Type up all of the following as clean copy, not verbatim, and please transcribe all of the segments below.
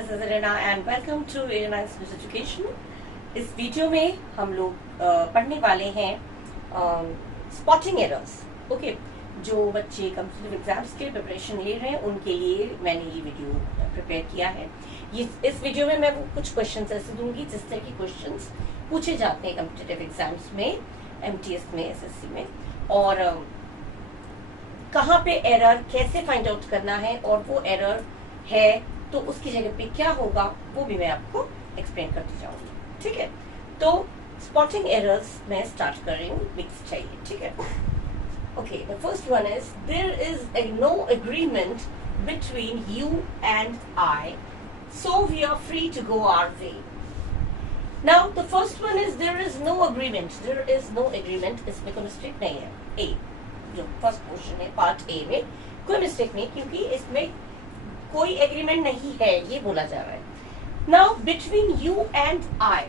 This is Irena and welcome to Irena English education. इस video में हम लोग पढ़ने वाले हैं स्पॉटिंग एरर्स। ओके, जो बच्चे कॉम्पिटिटिव एग्जाम्स के प्रिपरेशन ले रहे हैं उनके लिए मैंने ये वीडियो प्रिपेयर किया है। इस वीडियो में मैं वो कुछ क्वेश्चंस ऐसे दूंगी जिस तरह के क्वेश्चंस पूछे जाते हैं कॉम्पिटिटिव एग्जाम्स में, एमटीएस में, एसएससी में, और कहाँ पे एरर कैसे फाइंड आउट करना है, और वो एरर है तो उसकी जगह पे क्या होगा वो भी मैं आपको एक्सप्लेन करती जाऊंगी। ठीक है, तो स्पॉटिंग एरर्स मैं स्टार्ट कर रही हूँ, मिक्स चाहिए। ठीक है, okay, the first one is there is no agreement between you and I, so we are free to go our way. Now the first one is there is no agreement. There is no agreement, इसमें कोई mistake नहीं है। A जो first portion है part A में कोई mistake नहीं, क्योंकि इसमें कोई एग्रीमेंट नहीं है ये बोला जा रहा है। Now between you and I,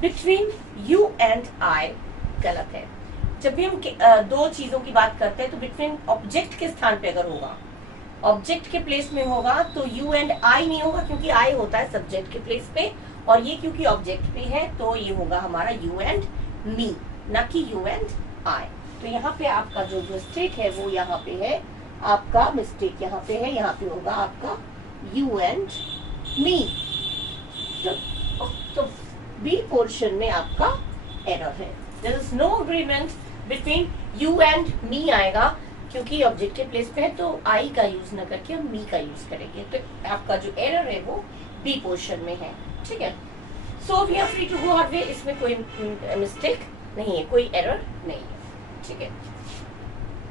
between you and आई गलत है। जब भी हम दो चीजों की बात करते हैं तो बिटवीन ऑब्जेक्ट के स्थान पे अगर होगा, ऑब्जेक्ट के प्लेस में होगा तो यू एंड आई नहीं होगा, क्योंकि आई होता है सब्जेक्ट के प्लेस पे, और ये क्योंकि ऑब्जेक्ट पे है तो ये होगा हमारा यू एंड मी, ना कि यू एंड आई। तो यहाँ पे आपका जो मिस्टेक है वो यहाँ पे है, आपका मिस्टेक यहाँ पे है, यहाँ पे होगा आपका यू एंड मी। तो बी पोर्शन में आपका एरर है। There is no agreement between you and me आएगा, क्योंकि ऑब्जेक्ट के प्लेस पे है तो आई का यूज न करके हम मी का यूज करेंगे। तो आपका जो एरर है वो बी पोर्शन में है। ठीक है, so we are free to go our way, इसमें कोई मिस्टेक नहीं है, कोई एरर नहीं है। ठीक है,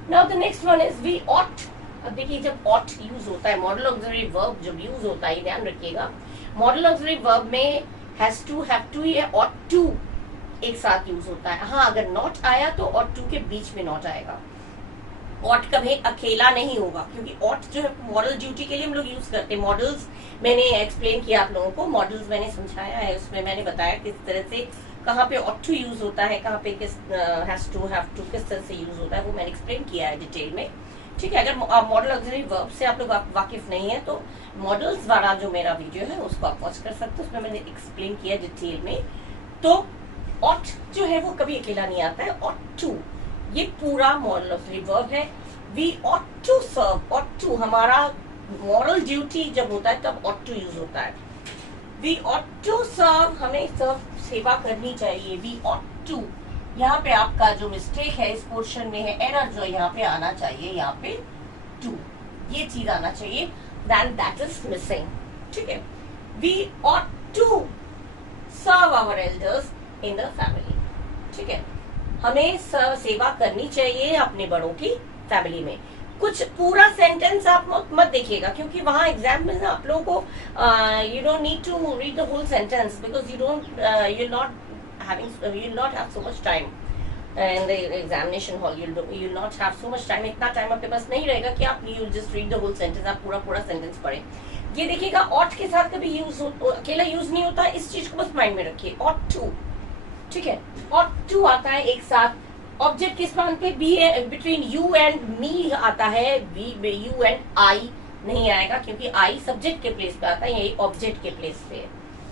now the next one is we ought. अब देखिए, जब ऑट यूज होता है, मॉडल ऑक्सिलरी वर्ब जब यूज होता है, ध्यान रखिएगा, मॉडल ऑक्सिलरी वर्ब में हैज टू, हैव टू या ऑट टू एक साथ यूज होता है। हाँ, अगर नॉट आया तो ऑट टू के बीच में नॉट आएगा। ऑट कभी अकेला नहीं होगा, क्योंकि ऑट जो है मॉडल ड्यूटी के लिए हम लोग यूज करते हैं। मॉडल्स मैंने एक्सप्लेन किया आप लोगों को, मॉडल्स मैंने समझाया है, उसमें मैंने बताया किस तरह से कहाँ पे ऑट टू यूज होता है, कहाँ पे किस हैज टू, हैव टू किस तरह से यूज होता है, वो मैंने एक्सप्लेन किया है डिटेल में। ठीक है, अगर मॉडल ऑक्सिलरी वर्ब से आप लोग वाकिफ नहीं है तो मॉडल्स वाला जो मेरा वीडियो है उसको आप वॉच कर सकते हो, उसमें मैंने एक्सप्लेन किया डिटेल में। तो ऑट जो है वो कभी अकेला नहीं आता है, ऑट टू ये पूरा मॉडल ऑक्सिलरी वर्ब है। We ought to serve, ought to हमारा मॉरल ड्यूटी जब होता है तब ऑट टू यूज होता है। वी ऑट टू सर्व, हमें सर्व सेवा करनी चाहिए। वी ऑट टू, यहाँ पे आपका जो मिस्टेक है इस पोर्शन में है, एरर जो यहाँ पे आना चाहिए, यहाँ पे टू ये चीज आना चाहिए, देन दैट इज मिसिंग। ठीक है, we ought to serve our elders in the family. ठीक है, हमें सेवा करनी चाहिए अपने बड़ों की फैमिली में। कुछ पूरा सेंटेंस आप मत देखिएगा, क्योंकि वहां एग्जाम में आप लोगों को you don't need to read the whole sentence, because you'll not have so much time in the examination hall. You'll not have so much time, इतना टाइम आपके पास नहीं रहेगा कि आप you'll just read the whole sentence, आप पूरा sentence पढ़ें। ये देखिएगा, ऑट के साथ कभी यूज अकेला यूज नहीं होता, इस चीज को बस माइंड में रखिए। ऑट टू, ठीक है, ऑट टू आता है एक साथ, ऑब्जेक्ट के स्थान पे बी बिटवीन यू एंड मी आता है, बी यू एंड आई नहीं आएगा, क्योंकि आई सब्जेक्ट के प्लेस पे आता है, यही ऑब्जेक्ट के प्लेस पे है।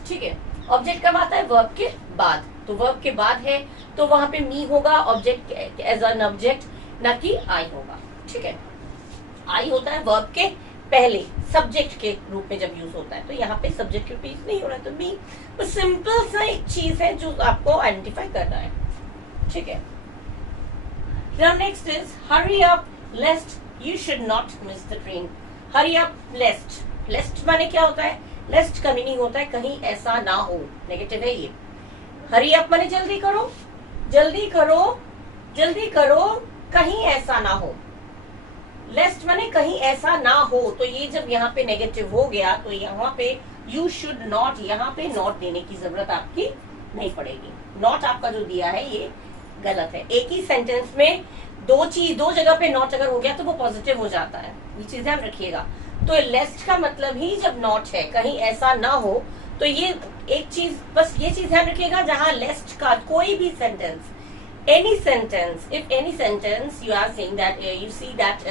ठीक है, ऑब्जेक्ट कब आता है? वर्ब के बाद। तो वर्ब के बाद है तो वहां पे मी होगा, ऑब्जेक्ट एज एन ऑब्जेक्ट, ना कि आई होगा। ठीक है, आई होता है वर्ब के पहले, सब्जेक्ट के रूप में जब यूज होता है, तो यहाँ पे सब्जेक्ट के बीच नहीं हो रहा है, तो मी तो सिंपल सा एक चीज है जो आपको आइडेंटिफाई करना है। ठीक है, now next is hurry up lest you should not miss the train. hurry up lest माने क्या होता है? lest का मीनिंग होता है कहीं ऐसा ना हो, नेगेटिव है ये। hurry up माने जल्दी करो, जल्दी करो, जल्दी करो, कहीं ऐसा ना हो। lest माने कहीं ऐसा ना हो, तो ये जब यहाँ पे नेगेटिव हो गया तो यहाँ पे you should not, यहाँ पे not देने की जरूरत आपकी नहीं पड़ेगी। not आपका जो दिया है ये गलत है। एक ही सेंटेंस में दो जगह पे नॉट अगर हो गया तो वो पॉजिटिव हो जाता है, ये चीज ध्यान रखिएगा। तो लेस्ट का मतलब ही जब नॉट है, कहीं ऐसा ना हो, तो ये एक चीज, बस ये चीज ध्यान रखिएगा, जहां लेस्ट का कोई भी sentence, any sentence, if any sentence you are saying that you see that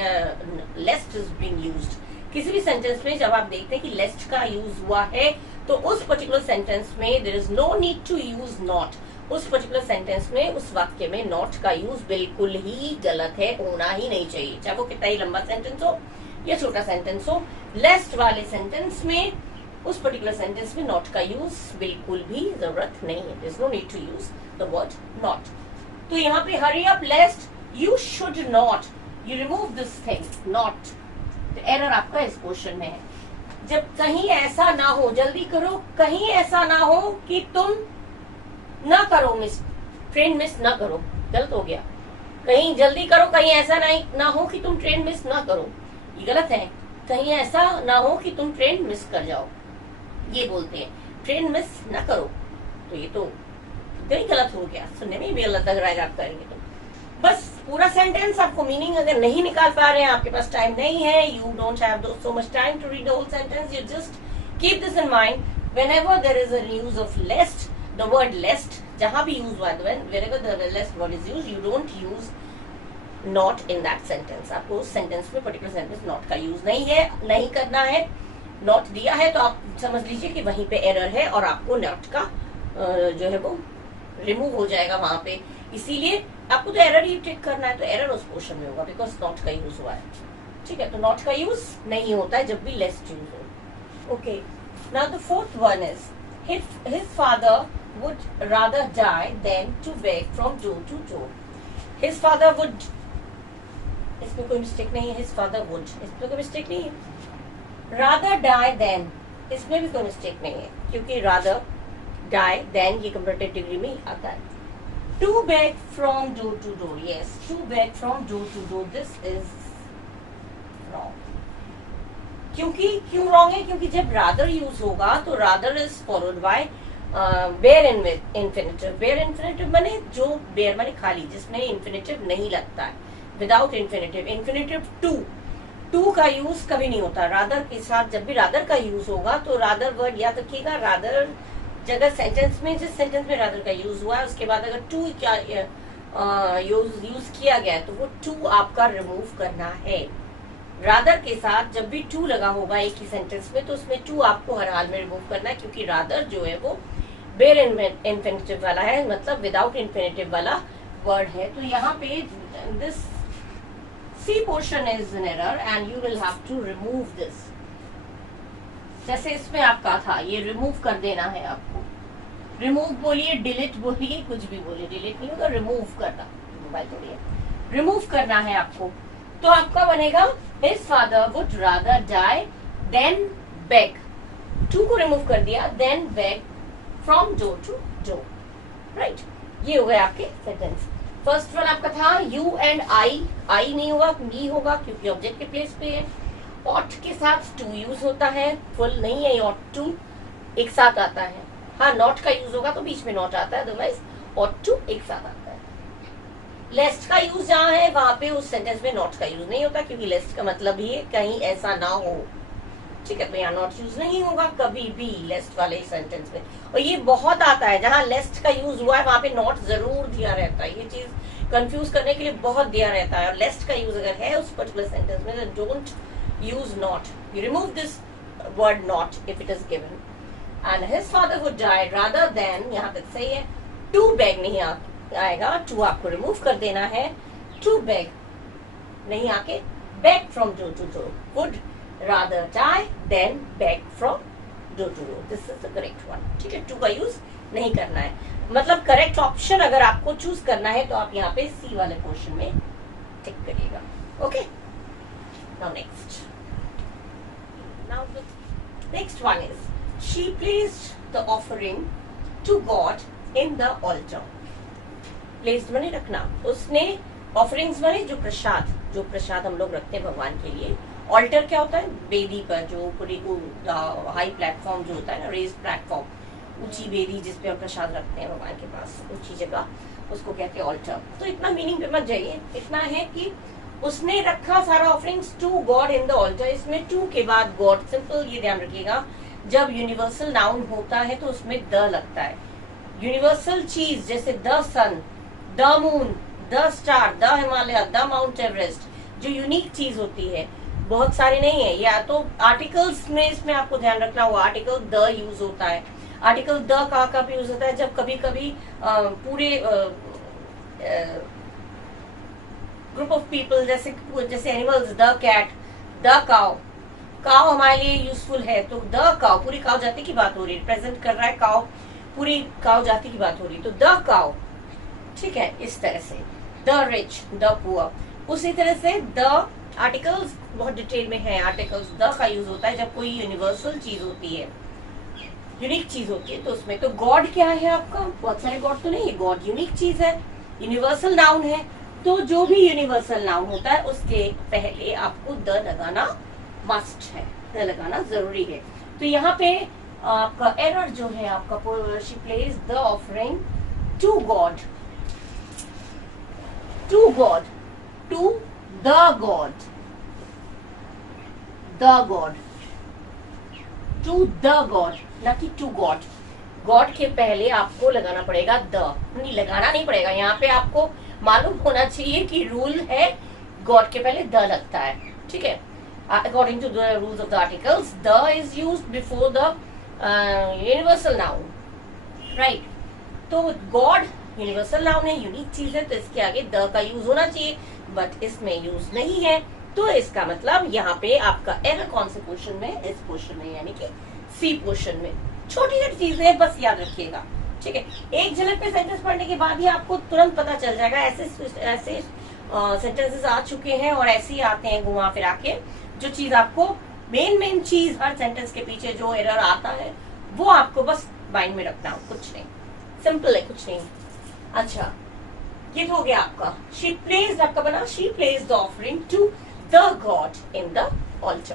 lest is being used, किसी भी सेंटेंस में जब आप देखते हैं कि लेस्ट का यूज हुआ है तो उस पर्टिकुलर सेंटेंस में there is no need to use not. उस पर्टिकुलर सेंटेंस में, उस वाक्य में नॉट का यूज बिल्कुल ही गलत है, होना ही नहीं चाहिए, चाहे वो कितना ही लंबा सेंटेंस हो या छोटा सेंटेंस हो। लेस्ट वाले सेंटेंस में, उस पर्टिकुलर सेंटेंस में नॉट का यूज बिल्कुल भी जरूरत नहीं है। There is no need to use the word not. तो यहाँ पे hurry up lest you should not, you remove this thing not. तो एरर आपका इस क्वेश्चन में है। जब कहीं ऐसा ना हो, जल्दी करो, कहीं ऐसा ना हो कि तुम ना करो मिस, ट्रेन मिस ना करो, गलत हो गया। कहीं जल्दी करो, कहीं ऐसा ना हो कि तुम ट्रेन मिस ना करो, ये गलत है। कहीं ऐसा ना हो कि तुम ट्रेन मिस कर जाओ, ये बोलते हैं ट्रेन मिस ना करो। तो ये तो कहीं गलत हो गया, सुनने में भी गलत लग रहा है आप करेंगे तो। बस पूरा सेंटेंस आपको मीनिंग अगर नहीं निकाल पा रहे हैं, आपके पास टाइम नहीं है, you don't have so much time to read the whole sentence, you just keep this in mind whenever there is a use of least, the word least जहां भी यूज हुआ है, whenever the least word is used, you don't use not in that sentence. आपको उस sentence में, particular sentence not का use नहीं करना है। नॉट दिया है तो आप समझ लीजिए कि वहीं पे एरर है और आपको नॉट का जो है वो रिमूव हो जाएगा वहां पे। इसीलिए आपको तो एरर ही टिक करना है, तो एरर उस पोर्शन में होगा बिकॉज नॉट का यूज हुआ है। ठीक है, तो नॉट का यूज नहीं होता है जब भी लेस्ट यूज हो। Okay, now the fourth one is his father would rather die than to beg from door to door. His father would, इसमें कोई मिस्टेक नहीं है, हिज फादर वुड, इसमें कोई मिस्टेक नहीं है। रादर डाई देन, इसमें भी कोई मिस्टेक नहीं है क्योंकि रादर डाई देन ये कंपैरेटिव डिग्री में आता है। To beg from door to door, yes, to beg from door to door, this is wrong. क्यों रॉन्ग है? क्योंकि जब रादर यूज होगा तो rather is followed by bare infinitive. Bare infinitive माने जो, बेयर माने खाली, जिसमें इन्फिनिटिव नहीं लगता है, विदाउट इन्फिनिटिव। इन्फिनिटिव टू का यूज कभी नहीं होता। रादर के साथ जब भी रादर का यूज होगा तो रादर वर्ड याद रखिएगा, रादर जगह सेंटेंस में, जिस सेंटेंस में रादर का यूज हुआ है उसके बाद अगर टू क्या यूज किया गया है तो वो टू आपका रिमूव करना है। रादर के साथ जब भी टू लगा होगा एक ही सेंटेंस में तो उसमें टू आपको हर हाल में रिमूव करना है, क्योंकि रादर जो है वो बेयर इन्फिनिटिव वाला है, मतलब विदाउट इन्फिनिटिव वाला वर्ड है। तो यहाँ पे this C portion is an error and you will have to remove this. जैसे इसमें आपका था, ये रिमूव कर देना है आपको। रिमूव बोलिए, डिलीट बोलिए, कुछ भी बोलिए, डिलीट नहीं होगा, रिमूव करना, मोबाइल तोड़िए, रिमूव करना है आपको। तो आपका बनेगा his father would rather die than beg. To को रिमूव कर दिया, than beg from door to door, right. ये हो गए आपके सेंटेंस। फर्स्ट वन आपका था यू एंड आई नहीं होगा, मी होगा क्योंकि ऑब्जेक्ट के प्लेस पे है। ऑट के साथ टू यूज होता है, फुल नहीं है, ऑट टू एक साथ आता है। हाँ, नॉट का यूज होगा तो बीच में नॉट आता है, अदरवाइज ऑट टू एक साथ आता है। लेस्ट का यूज जहाँ है वहां पे उस सेंटेंस में नॉट का यूज नहीं होता, क्योंकि लेस्ट का मतलब ही है कहीं ऐसा ना हो। ठीक है, तो यहाँ नॉट यूज नहीं होगा कभी भी लेस्ट वाले सेंटेंस में। और ये बहुत आता है, जहाँ लेस्ट का यूज हुआ है वहां पे नॉट जरूर दिया रहता है। ये चीज कंफ्यूज करने के लिए बहुत दिया रहता है। और लेस्ट का यूज अगर है उस पर्टिकुलर सेंटेंस में तो don't use not, you remove this word not if it is given. And his father would die rather than, यहाँ तक सही है, to beg नहीं आएगा, to आपको remove कर देना है, to beg नहीं आके beg from door to door, would rather die than beg from door to door. This is the correct one. ठीक है, to का use नहीं करना है, मतलब करेक्ट ऑप्शन अगर आपको चूज करना है तो आप यहाँ पे सी वाले पोर्शन में टिक करिएगा। Okay, now next. Now the next one is she placed the offering to God in the altar. Placed माने रखना, उसने offerings माने जो प्रसाद हम लोग रखते हैं भगवान के लिए। ऑल्टर क्या होता है? वेदी पर, जो पूरी हाई प्लेटफॉर्म जो होता है ना, रेज प्लेटफॉर्म, ऊंची वेदी जिसपे हम प्रसाद रखते हैं भगवान के पास, ऊंची जगह, उसको कहते हैं ऑल्टर। तो इतना मीनिंग पे मत जाइए, इतना है कि उसने रखा सारा offerings to God in the altar. इसमें टू के बाद गॉड, सिंपल ये ध्यान रखिएगा, जब यूनिवर्सल नाउन होता है तो उसमें द लगता है। यूनिवर्सल चीज जैसे the sun, the moon, the star, the Himalaya, the Mount Everest, जो यूनिक चीज होती है बहुत सारे नहीं है। या तो आर्टिकल्स में इसमें आपको ध्यान रखना होगा, आर्टिकल द यूज होता है। आर्टिकल द कहाँ कब यूज होता है, जब कभी कभी पूरे ग्रुप ऑफ पीपल, जैसे animals, the cat, the cow. Cow हमारे लिए यूजफुल है, तो द काउ पूरी काउ जाति की बात हो रही है, प्रेजेंट कर रहा है काउ, पूरी काउ जाति की बात हो रही है, तो द काउ। ठीक है, इस तरह से द रिच, द पुअर। उसी तरह से द आर्टिकल्स बहुत डिटेल में है। आर्टिकल्स द का यूज होता है जब कोई यूनिवर्सल चीज होती है, यूनिक चीज होती है, तो उसमें। तो गॉड क्या है आपका, बहुत सारे गॉड तो नहीं है, गॉड यूनिक चीज है, यूनिवर्सल नाउन है। तो जो भी यूनिवर्सल नाउन होता है उसके पहले आपको द लगाना मस्ट है, द लगाना जरूरी है। तो यहाँ पे आपका एरर जो है आपका, she place the offering to God, to God, to the God, the God, to the God, ना कि टू गॉड। गॉड के पहले आपको लगाना पड़ेगा द, नहीं लगाना नहीं पड़ेगा, यहाँ पे आपको मालूम होना चाहिए कि रूल है गॉड के पहले द लगता है। ठीक है, according to the rules of the articles, the is used before the universal noun, right. तो गॉड यूनिवर्सल नाउन है, यूनिक चीज है, तो इसके आगे द का यूज होना चाहिए, बट इसमें यूज नहीं है। तो इसका मतलब यहाँ पे आपका एरर कौन से पोर्शन में, इस पोर्शन में, यानी कि सी पोर्शन में। छोटी छोटी चीजें बस याद रखिएगा। ठीक है, एक झलक पे सेंटेंस पढ़ने के बाद ही आपको तुरंत पता चल जाएगा। ऐसे सेंटेंसेस आ चुके हैं और ऐसे ही आते हैं घुमा फिरा के। जो चीज आपको मेन चीज हर सेंटेंस के पीछे जो एरर आता है वो आपको बस माइंड में रखना हो, कुछ नहीं, सिंपल है, कुछ नहीं। अच्छा, ये तो हो गया आपका। शी प्लेस्ड, आपका बना she placed the offering to the God in the altar,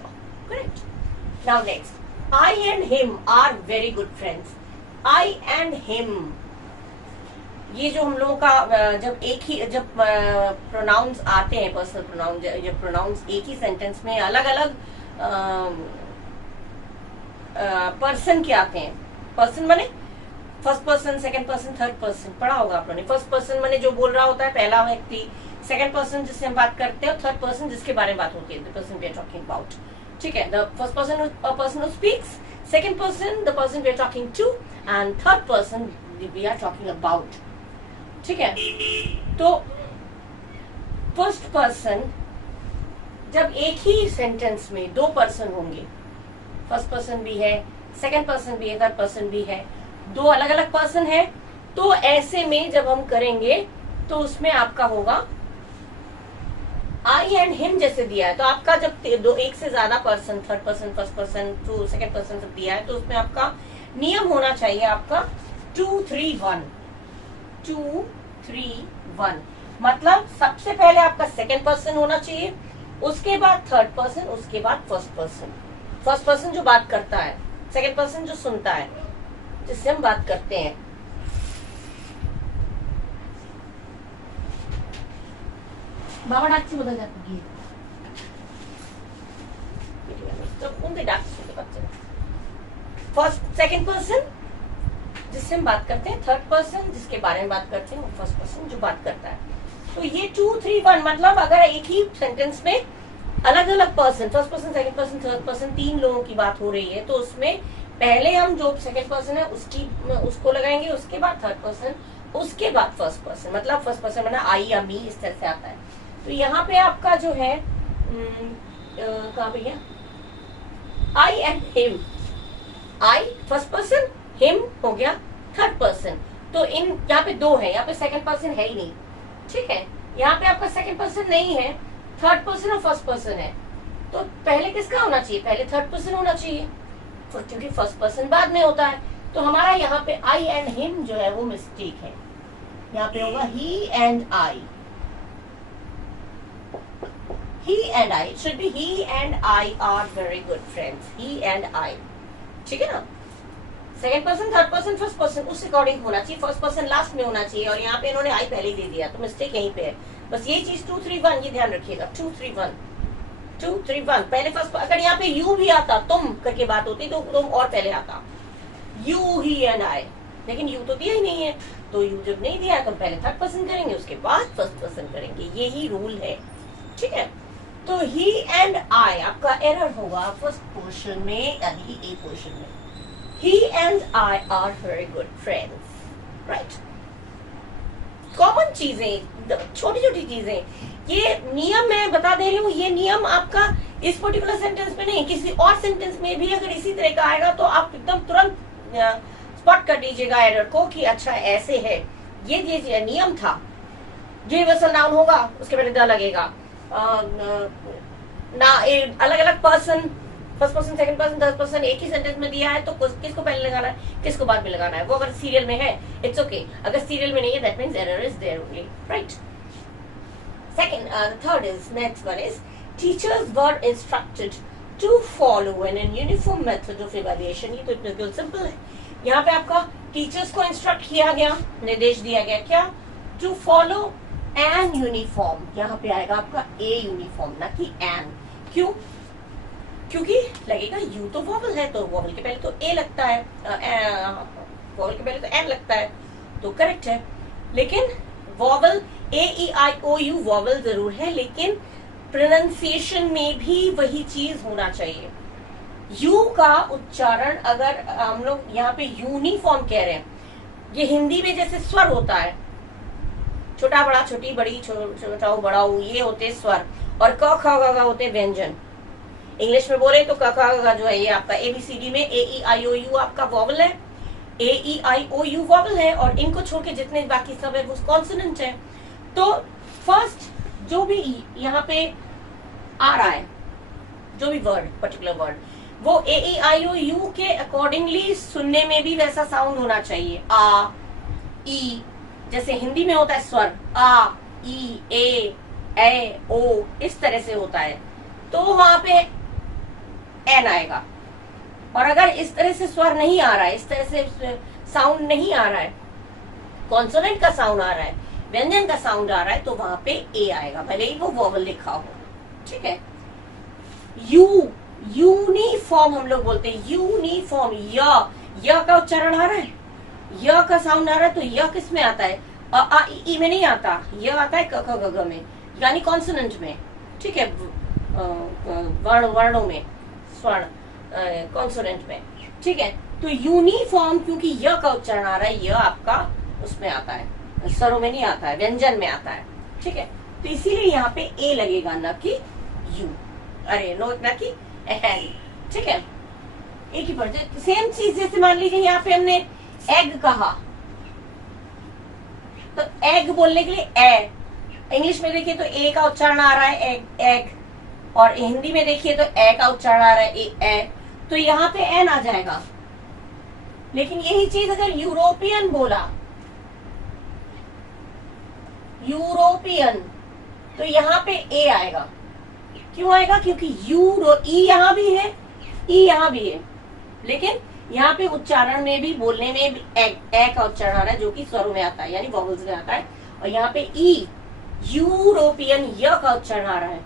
correct. Now next, I and him are very good friends. I and him, ये जो हम लोगों का जब एक ही, जब प्रोनाउंस आते हैं, पर्सनल प्रोनाउन, जब प्रोनाउंस एक ही सेंटेंस में अलग अलग पर्सन के आते हैं। पर्सन माने first person, second person, third person, पढ़ा होगा आप लोगों ने। फर्स्ट पर्सन माने जो बोल रहा होता है, पहला व्यक्ति। सेकंड पर्सन जिससे हम बात करते हैं, और थर्ड पर्सन जिसके बारे में बात होती है, the person we are talking about. ठीक है, the first person a person who speaks, second person the person we are talking to, and third person we are talking about. ठीक है, तो फर्स्ट पर्सन, जब एक ही सेंटेंस में दो person होंगे, फर्स्ट पर्सन भी है, सेकंड पर्सन भी है, थर्ड पर्सन भी है, दो अलग अलग पर्सन है, तो ऐसे में जब हम करेंगे तो उसमें आपका होगा आई एंड हिम जैसे दिया है। तो आपका जब दो, एक से ज्यादा person, third person, first person, two, second person सब दिया है, तो उसमें आपका नियम होना चाहिए आपका 2-3-1, 2-3-1। मतलब सबसे पहले आपका सेकंड पर्सन होना चाहिए, उसके बाद थर्ड पर्सन, उसके बाद फर्स्ट पर्सन। फर्स्ट पर्सन जो बात करता है, सेकंड पर्सन जो सुनता है, जिससे हम बात करते हैं। बाबा डाकची बदल जाती है, फर्स्ट सेकंड पर्सन जिससे हम बात करते हैं, थर्ड पर्सन जिसके बारे में बात करते हैं, और फर्स्ट पर्सन जो बात करता है। तो ये 2-3-1, मतलब अगर एक ही सेंटेंस में अलग अलग person, first person, second person, third person, तीन लोगों की बात हो रही है, तो उसमें पहले हम जो सेकंड पर्सन है उसको लगाएंगे, उसके बाद थर्ड पर्सन, उसके बाद फर्स्ट पर्सन। मतलब फर्स्ट पर्सन माना आई या मी, इस तरह से आता है। तो यहाँ पे आपका जो है कहाँ भैया, I and him, I first person, him हो गया थर्ड पर्सन। तो इन यहाँ पे दो है, यहाँ पे सेकंड पर्सन है ही नहीं। ठीक है, यहाँ पे आपका सेकंड पर्सन नहीं है, थर्ड पर्सन और फर्स्ट पर्सन है। तो पहले किसका होना चाहिए, पहले थर्ड पर्सन होना चाहिए, क्योंकि फर्स्ट पर्सन बाद में होता है। तो हमारा यहाँ पे आई एंड हिम जो है वो मिस्टेक है, यहाँ पे होगा he and I. He and I, it should be he and I are very good friends. He and I, ठीक है ना। Second person, third person, first person उस अकॉर्डिंग होना चाहिए, फर्स्ट पर्सन लास्ट में होना चाहिए, और यहाँ पे इन्होंने आई पहले ही दे दिया, तो मिस्टेक यहीं पे है। बस ये चीज 2-3-1 ये ध्यान रखिएगा, 2-3-1, 2-3-1। पहले फर्स्ट, अगर यहाँ पे यू भी आता, तुम करके बात होती, तो तुम और पहले आता, यू, ही एंड आई, लेकिन यू तो दिया ही नहीं है। तो यू जब नहीं दिया तो पहले थर्ड पर्सन करेंगे, उसके बाद फर्स्ट पर्सन करेंगे, यही रूल है। ठीक है, तो ही एंड आई आपका एरर होगा फर्स्ट पोर्शन में यानी ए पोर्शन में. He and I are very good friends, right. Common चीजें, छोटी छोटी चीजें, ये नियम मैं बता दे रही हूँ. ये नियम आपका इस पर्टिकुलर सेंटेंस में नहीं, किसी और सेंटेंस में भी अगर इसी तरह का आएगा तो आप एकदम तुरंत स्पॉट कर दीजिएगा एरर को कि अच्छा ऐसे है. ये नियम था. यूनिवर्सल नाउन होगा उसके पहले द लगेगा. ना अलग अलग person, first person, second person, third person एक ही सेंटेंस में दिया है तो किसको पहले लगाना है, किसको बाद में लगाना है. वो अगर सीरियल में है इट्स ओके, अगर सीरियल में नहीं है that means error is there only, right. Second, third is, next one is teachers were instructed to follow an uniform method of evaluation. ये तो बिल्कुल सिंपल है. यहाँ पे आपका टीचर्स को इंस्ट्रक्ट किया गया, निर्देश दिया गया क्या, टू फॉलो एन यूनिफॉर्म. यहाँ पे आएगा आपका ए यूनिफॉर्म ना कि एन. क्यों? क्योंकि लगेगा यू तो वॉवल है तो वॉवल के पहले तो ए लगता है, वॉवल के पहले तो एन लगता है तो करेक्ट है. लेकिन vowel A E I O U vowel जरूर है लेकिन प्रोनाउंसिएशन में भी वही चीज होना चाहिए. यू का उच्चारण अगर हम लोग यहाँ पे यूनिफॉर्म कह रहे हैं, ये हिंदी में जैसे स्वर होता है, छोटा बड़ा छोटी बड़ी छोटा बड़ा ये होते स्वर, और क ख ग होते व्यंजन. इंग्लिश में बोले तो क ख ग जो है ये आपका एबीसीडी में ए ई आई ओ यू आपका वॉवल है, ए E I O U vowel है, और इनको छोड़ के जितने बाकी सब है वो कॉन्सोनेंट है. तो फर्स्ट जो भी यहाँ पे आ रहा है, जो भी वर्ड, पर्टिकुलर वर्ड, वो ए ई आई ओ यू के अकॉर्डिंगली सुनने में भी वैसा साउंड होना चाहिए. आ ई जैसे हिंदी में होता है स्वर आ ई ए ओ, इस तरह से होता है तो वहां पे एन आएगा. और अगर इस तरह से स्वर नहीं आ रहा है, इस तरह से साउंड नहीं आ रहा है, कॉन्सोनेंट का साउंड आ रहा है, व्यंजन का साउंड आ रहा है, तो वहां पे ए आएगा भले ही वो वॉवल लिखा हो. ठीक है. यू यूनिफॉर्म हम लोग बोलते हैं, यूनिफॉर्म. य का उच्चारण आ रहा है, य का साउंड आ रहा है तो य किस में आता है, आ ई में नहीं आता, य आता है क ख ग घ में यानी कॉन्सोनेंट में. ठीक है. वर्णों में स्वर्ण कॉन्सोनेंट में. ठीक है. तो यूनिफॉर्म क्योंकि य का उच्चारण आ रहा है, य आपका उसमें आता है, स्वरों में नहीं आता है, व्यंजन में आता है. ठीक है. तो इसीलिए यहाँ पे ए लगेगा ना कि यू, अरे नो ना कि एन. ठीक है. एक ही पढ़ते. सेम चीज जैसे मान लीजिए यहाँ पे हमने एग कहा तो एग बोलने के लिए ए, इंग्लिश में देखिए तो ए का उच्चारण आ रहा है एग, और हिंदी में देखिए तो ए का उच्चारण आ रहा है ए, तो यहाँ पे एन आ जाएगा. लेकिन यही चीज अगर यूरोपियन बोला, यूरोपियन, तो यहाँ पे ए आएगा. क्यों आएगा? क्योंकि ई यहाँ भी है, ई यहाँ भी है, लेकिन यहाँ पे उच्चारण में भी, बोलने में भी ए का उच्चारण आ रहा है जो कि स्वरों में आता है यानी वॉवल्स में आता है, और यहाँ पे ई यूरोपियन य का उच्चारण आ रहा है.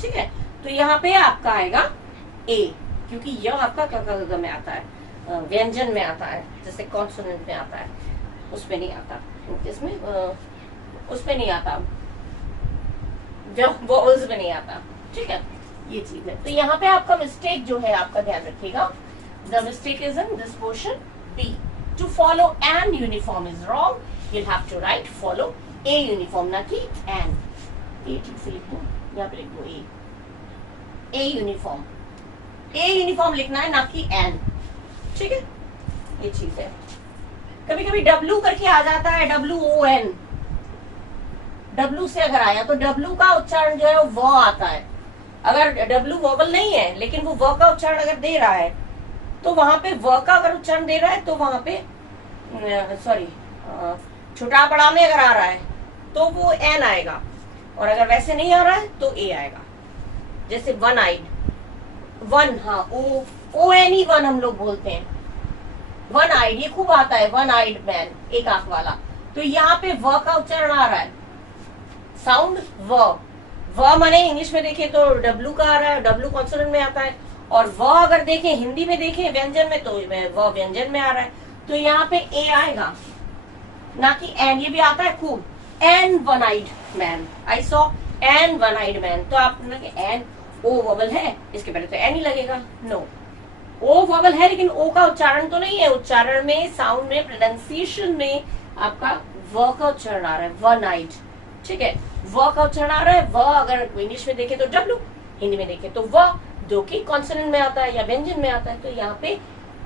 ठीक है. तो यहाँ पे आपका आएगा ए क्योंकि य आपका क में आता है, व्यंजन में आता है, जैसे कॉन्सोनेंट में आता है, उसमें नहीं आता, इसमें उसमें नहीं आता, जब वॉवल्स में नहीं आता. ठीक है. ये चीज है. तो यहाँ पे आपका मिस्टेक जो है आपका ध्यान रखिएगा. The mistake is in this portion B. To follow an uniform is wrong. You'll have to write follow a uniform, ना कि an. A ठीक से लिख दो, यहाँ पे लिख दो A. A uniform. A uniform लिखना है ना कि an. ठीक है. ये चीज है. कभी कभी W करके आ जाता है, WON. W से अगर आया तो W का उच्चारण जो है वो आता है. अगर W वॉवल नहीं है लेकिन वो व का उच्चारण अगर दे रहा है तो वहां पे व का अगर उच्चारण दे रहा है तो वहां पे सॉरी छोटा बड़ा में अगर आ रहा है तो वो एन आएगा, और अगर वैसे नहीं आ रहा है तो ए आएगा. जैसे वन आइड, वन, हाँ ओ एन ई वन हम लोग बोलते हैं. वन आइड ये खूब आता है, वन आइड मैन, एक आंख वाला. तो यहाँ पे व का उच्चारण आ रहा है, साउंड व माने इंग्लिश में देखें तो डब्ल्यू का आ रहा है, डब्ल्यू कॉन्सोनेंट में आता है, और व अगर देखें हिंदी में देखें व्यंजन में तो व व्यंजन में आ रहा है. तो यहाँ पे ए आएगा ना कि एन. ये भी आता है खूब, an one eyed man, I saw an one eyed man, तो आप एन ओ वोवल है, इसके पहले तो एन ही लगेगा। नो, ओ वोवल है लेकिन ओ का उच्चारण तो नहीं है। उच्चारण में, साउंड में, प्रोनाउंसिएशन में आपका व का उच्चारण आ रहा है, वन आइड। ठीक है, व का उच्चारण आ रहा है। व अगर इंग्लिश में देखे तो डब्ल्यू, हिंदी में देखे तो व, जो कि कॉन्सोनेंट में आता है या व्यंजन में आता है, तो यहाँ पे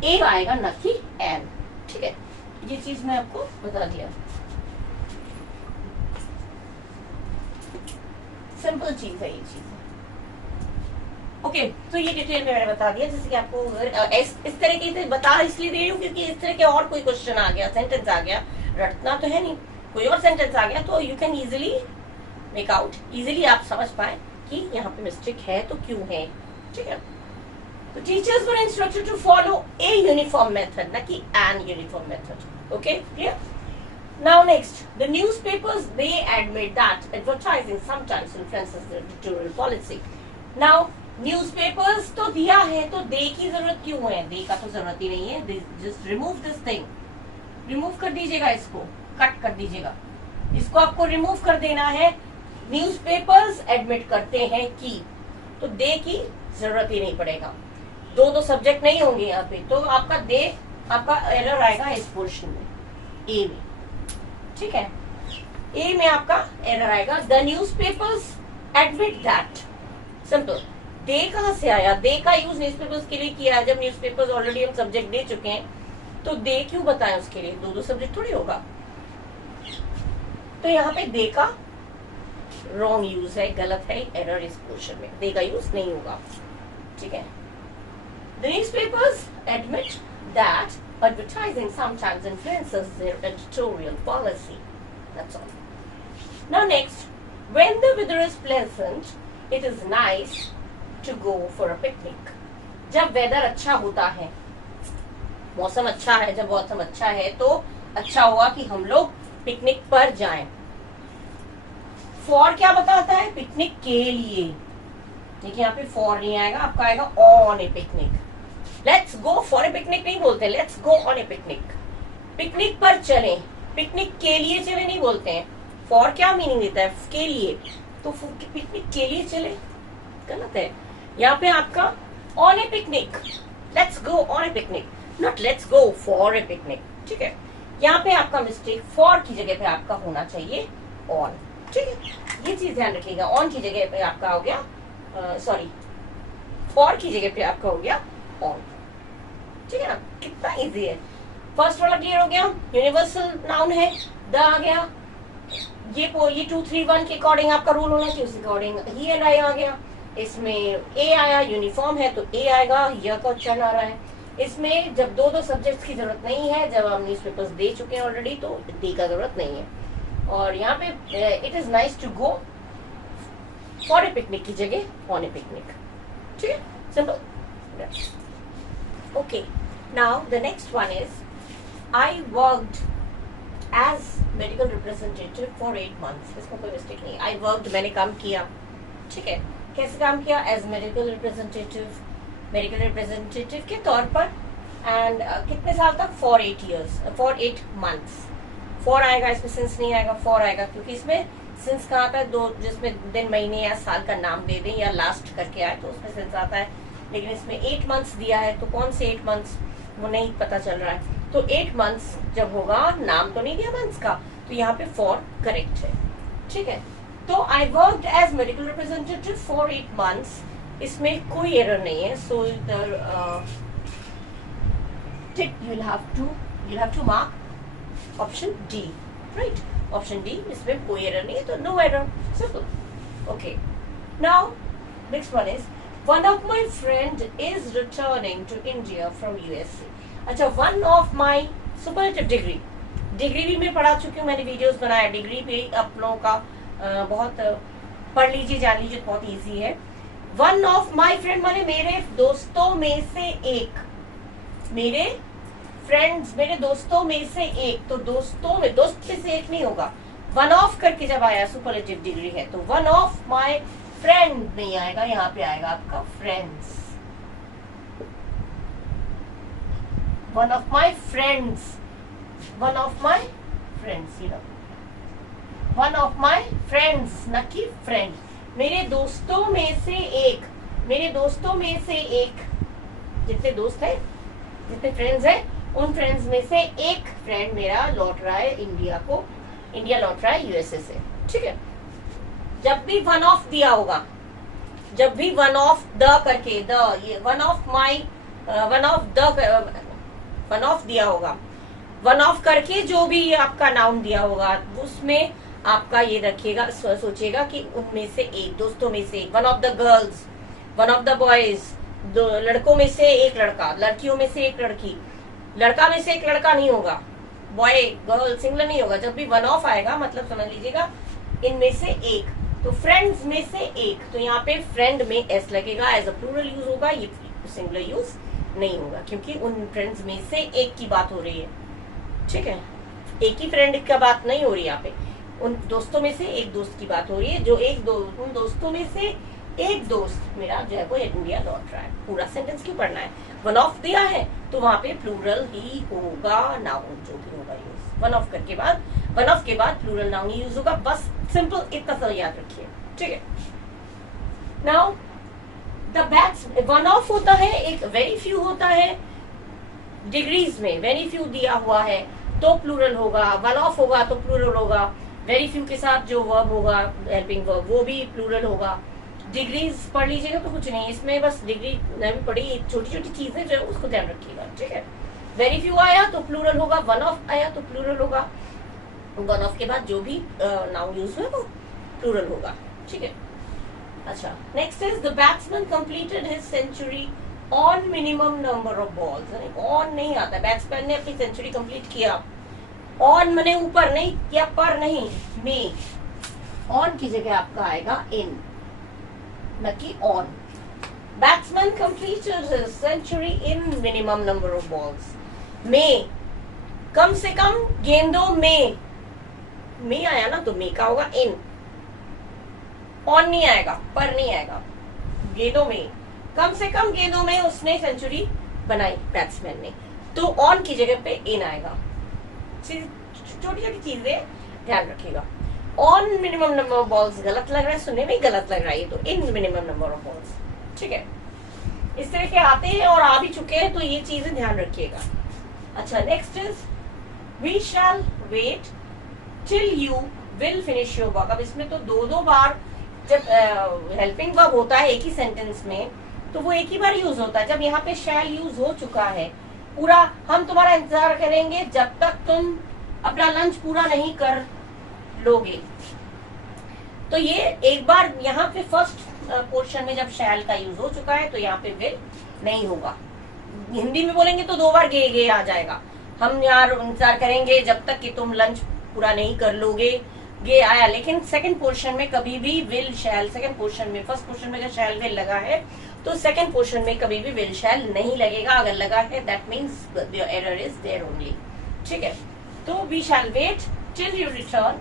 ए आएगा न कि एन। ठीक है, ये चीज मैं आपको बता दिया, सिंपल चीज है ये चीज। ओके, तो ये डिटेल में मैंने बता दिया। जैसे कि आपको इस तरीके से बता इसलिए दे रही हूँ क्योंकि इस तरह के और कोई क्वेश्चन आ गया, सेंटेंस आ गया, रटना तो है नहीं, कोई और सेंटेंस आ गया तो you can easily make out, easily आप समझ पाए कि यहाँ पे मिस्टेक है तो क्यों है। ठीक है, तो teachers were instructed to follow a uniform method, ना कि an uniform method. Okay, clear? Now next, the newspapers, they admit that advertising sometimes influences the editorial policy. Now newspapers तो दिया है, तो दे की जरूरत क्यों है? दे का तो जरूरत ही नहीं है। Just remove this thing, remove कर दीजिएगा, इसको कट कर दीजिएगा, इसको आपको रिमूव कर देना है। न्यूज़पेपर्स एडमिट करते हैं कि, तो दे की जरूरत ही नहीं पड़ेगा। दो सब्जेक्ट नहीं होंगे यहाँ पे, तो आपका दे, आपका एरर आएगा इस पोर्शन में, ए में। ठीक है, ए में आपका एरर आएगा, the newspapers admit that. Simple, they कहां से आया? दे का यूज न्यूज़पेपर्स के लिए किया है, जब न्यूज़पेपर्स ऑलरेडी हम सब्जेक्ट दे चुके हैं, तो दे क्यों बताएं उसके लिए? दो सब्जेक्ट थोड़ी होगा। तो यहाँ पे दे का रॉन्ग यूज है, गलत है, एरर इस पोर्शन में, दे का यूज नहीं होगा। ठीक है, the newspapers admit that advertising sometimes influences their editorial policy. That's all. Now next, when the weather is pleasant, it is nice to go for a picnic. जब वेदर अच्छा होता है, मौसम अच्छा है, जब मौसम अच्छा है तो अच्छा हुआ कि हम लोग पिकनिक पर जाएं। फॉर क्या बताता है? पिकनिक के लिए। देखिए यहाँ पे फॉर नहीं आएगा, आपका आएगा on a picnic. Let's go for a picnic नहीं बोलते, let's go on a picnic. Picnic पर चलें, पिकनिक के लिए चले नहीं बोलते हैं। फॉर क्या मीनिंग देता है? के लिए, तो पिकनिक के लिए चले, गलत है। यहाँ पे आपका on a picnic, let's go on a picnic, not let's go for a picnic. ठीक है, यहाँ पे आपका मिस्टेक, फॉर की जगह पे आपका होना चाहिए ऑन। ठीक है, ये चीज ध्यान रखिएगा, ऑन की जगह पे आपका हो गया, सॉरी, फॉर की जगह पे आपका हो गया ऑन। ठीक है ना, कितना इजी है। फर्स्ट वाला क्लियर हो गया, यूनिवर्सल नाउन है, द आ गया, ये 231 के अकॉर्डिंग आपका रूल होना चाहिए, उस अकॉर्डिंग ही एंड आई आ गया। इसमें ए आया, यूनिफॉर्म है तो ए आएगा, यह का उच्चारण आ रहा है। इसमें जब दो सब्जेक्ट्स की जरूरत नहीं है, जब हम न्यूज़पेपर्स दे चुके हैं ऑलरेडी, तो डी का जरूरत नहीं है। और यहाँ पे it is nice to go for a picnic की जगह ऑन ए पिकनिक। ठीक है, simple. Okay, now the next one is, I worked as medical representative for 8 months। इसमें कोई मिस्टेक नहीं, आई वर्कड मैंने काम किया। ठीक है, कैसे काम किया? As medical representative, medical representative के तौर पर। एंड कितने साल तक? For 8 years, for 8 months। For आएगा, इसमें सिंस नहीं आएगा, फॉर आएगा, क्योंकि इसमें सिंस कहाँ आता है? दो, जिसमें दिन, महीने या साल का नाम दे दें या लास्ट करके आए तो उसमें सिंस आता है। लेकिन इसमें 8 months दिया है, तो कौन से 8 months वो नहीं पता चल रहा है। तो 8 months जब होगा, नाम तो नहीं दिया मंथ्स का, तो यहाँ पे फॉर करेक्ट है। ठीक है, तो I worked as medical representative for 8 months, इसमें कोई एरर नहीं है। So tick you'll have to mark option D, right? Option D, इसमें कोई एरर नहीं है, तो no error, simple. Okay, now next one is, one of my friend is returning to India from USA। अच्छा, one of my superlative degree भी मैं पढ़ा चुकी हूँ, मैंने वीडियोस बनाया डिग्री पे, आप लोगों का बहुत पढ़ लीजिए, जान लीजिए, बहुत इजी है। वन ऑफ माई फ्रेंड माने मेरे दोस्तों में से एक, मेरे फ्रेंड्स, मेरे दोस्तों में से एक, तो दोस्तों में, दोस्त में से एक नहीं होगा। वन ऑफ करके जब आया सुपरलेटिव डिग्री है, तो वन ऑफ माई फ्रेंड नहीं आएगा, यहाँ पे आएगा आपका friends. One of my friends, one of my friends, one of my friends, न कि फ्रेंड, मेरे दोस्तों में से एक, मेरे दोस्तों में से एक, जितने दोस्त हैं, जितने फ्रेंड्स हैं, उन फ्रेंड्स में से एक फ्रेंड मेरा लौट रहा है इंडिया लौट रहा है यूएसए से। ठीक है, जब भी वन ऑफ दिया होगा, जब भी वन ऑफ द करके, द ये one of my, one of the, one of दिया होगा, वन ऑफ करके जो भी आपका नाउन दिया होगा उसमें आपका ये रखिएगा, सोचिएगा कि उनमें से एक, दोस्तों में से, one of the girls, one of the boys, दो लड़कों में से एक लड़का, लड़कियों में से एक लड़की, लड़का में से एक लड़का नहीं होगा, बॉय गर्ल सिंगुलर नहीं होगा। जब भी वन ऑफ आएगा मतलब समझ लीजिएगा इनमें से एक, तो फ्रेंड्स में से एक, तो यहाँ पे फ्रेंड में एस लगेगा, एज अ प्लूरल यूज होगा, ये सिंगुलर यूज नहीं होगा क्योंकि उन फ्रेंड्स में से एक की बात हो रही है। ठीक है, एक ही फ्रेंड का बात नहीं हो रही यहाँ पे, उन दोस्तों में से एक दोस्त की बात हो रही है, जो उन दोस्तों में से एक दोस्त मेरा जो है वो इंडिया लौट रहा है। पूरा सेंटेंस क्यों पढ़ना है, वन ऑफ दिया है तो वहां पे प्लूरल ही होगा, नाउन जो भी होगा यूज, वन ऑफ करके बाद, वन ऑफ के बाद प्लूरल नाउन यूज होगा, बस सिंपल इतना सा याद रखिए। ठीक है, now the bats, one of होता है, एक वेरी फ्यू होता है, डिग्रीज में वेरी फ्यू दिया हुआ है तो प्लूरल होगा, वन ऑफ होगा तो प्लूरल होगा, वेरी फ्यू के साथ जो वर्ब होगा हेल्पिंग वर्ब वो भी प्लूरल होगा। डिग्रीज पढ़ लीजिएगा तो कुछ नहीं, इसमें बस डिग्री नहीं पढ़ी, छोटी छोटी चीजें जो है उसको ध्यान रखिएगा। ठीक है, वेरी फ्यू आया तो प्लूरल होगा, वन ऑफ आया तो प्लूरल होगा, वन ऑफ के बाद जो भी नाउन यूज हुआ वो प्लूरल होगा। ठीक है, अच्छा next is the batsman completed his century on minimum number of balls. On नहीं आता, बैट्समैन ने अपनी सेंचुरी कंप्लीट किया, ऑन मने ऊपर नहीं या पर नहीं, में, ऑन की जगह आपका आएगा इन, न कि on. Batsman completed his century in minimum number of balls, में, कम से कम गेंदों में आया ना तो में का होगा इन, ऑन नहीं आएगा, पर नहीं आएगा, गेंदों में, कम से कम गेंदों में उसने सेंचुरी बनाई बैट्समैन ने, तो ऑन की जगह पे इन आएगा। छोटी छोटी चीजें ध्यान रखिएगा। On minimum number of balls गलत लग रहा है, सुनने में गलत लग रहा है, तो इन मिनिमम नंबर ऑफ बॉल्स। ठीक है, इस तरह के आते हैं और आ भी चुके हैं, तो ये चीजें ध्यान रखिएगा। अच्छा next is we shall wait till you will finish your work. अब इसमें तो दो बार जब हेल्पिंग वर्ब होता है एक ही सेंटेंस में तो वो एक ही बार यूज होता है। जब यहाँ पे शैल यूज हो चुका है पूरा, हम तुम्हारा इंतजार करेंगे जब तक तुम अपना लंच पूरा नहीं कर लोगे, तो ये एक बार यहाँ पे फर्स्ट पोर्शन में जब शैल का यूज हो चुका है तो यहाँ पे विल नहीं होगा। हिंदी में बोलेंगे तो दो बार गे आ जाएगा, हम यहाँ इंतजार करेंगे जब तक कि तुम लंच पूरा नहीं कर लोगे, गे आया। लेकिन सेकंड पोर्शन में कभी भी विल शैल, सेकंड पोर्शन में, फर्स्ट पोर्शन में अगर शैल विल लगा है तो सेकंड पोर्शन में कभी भी विल शैल नहीं लगेगा। अगर लगा है that means the error is there only. ठीक है, तो we shall wait till you return,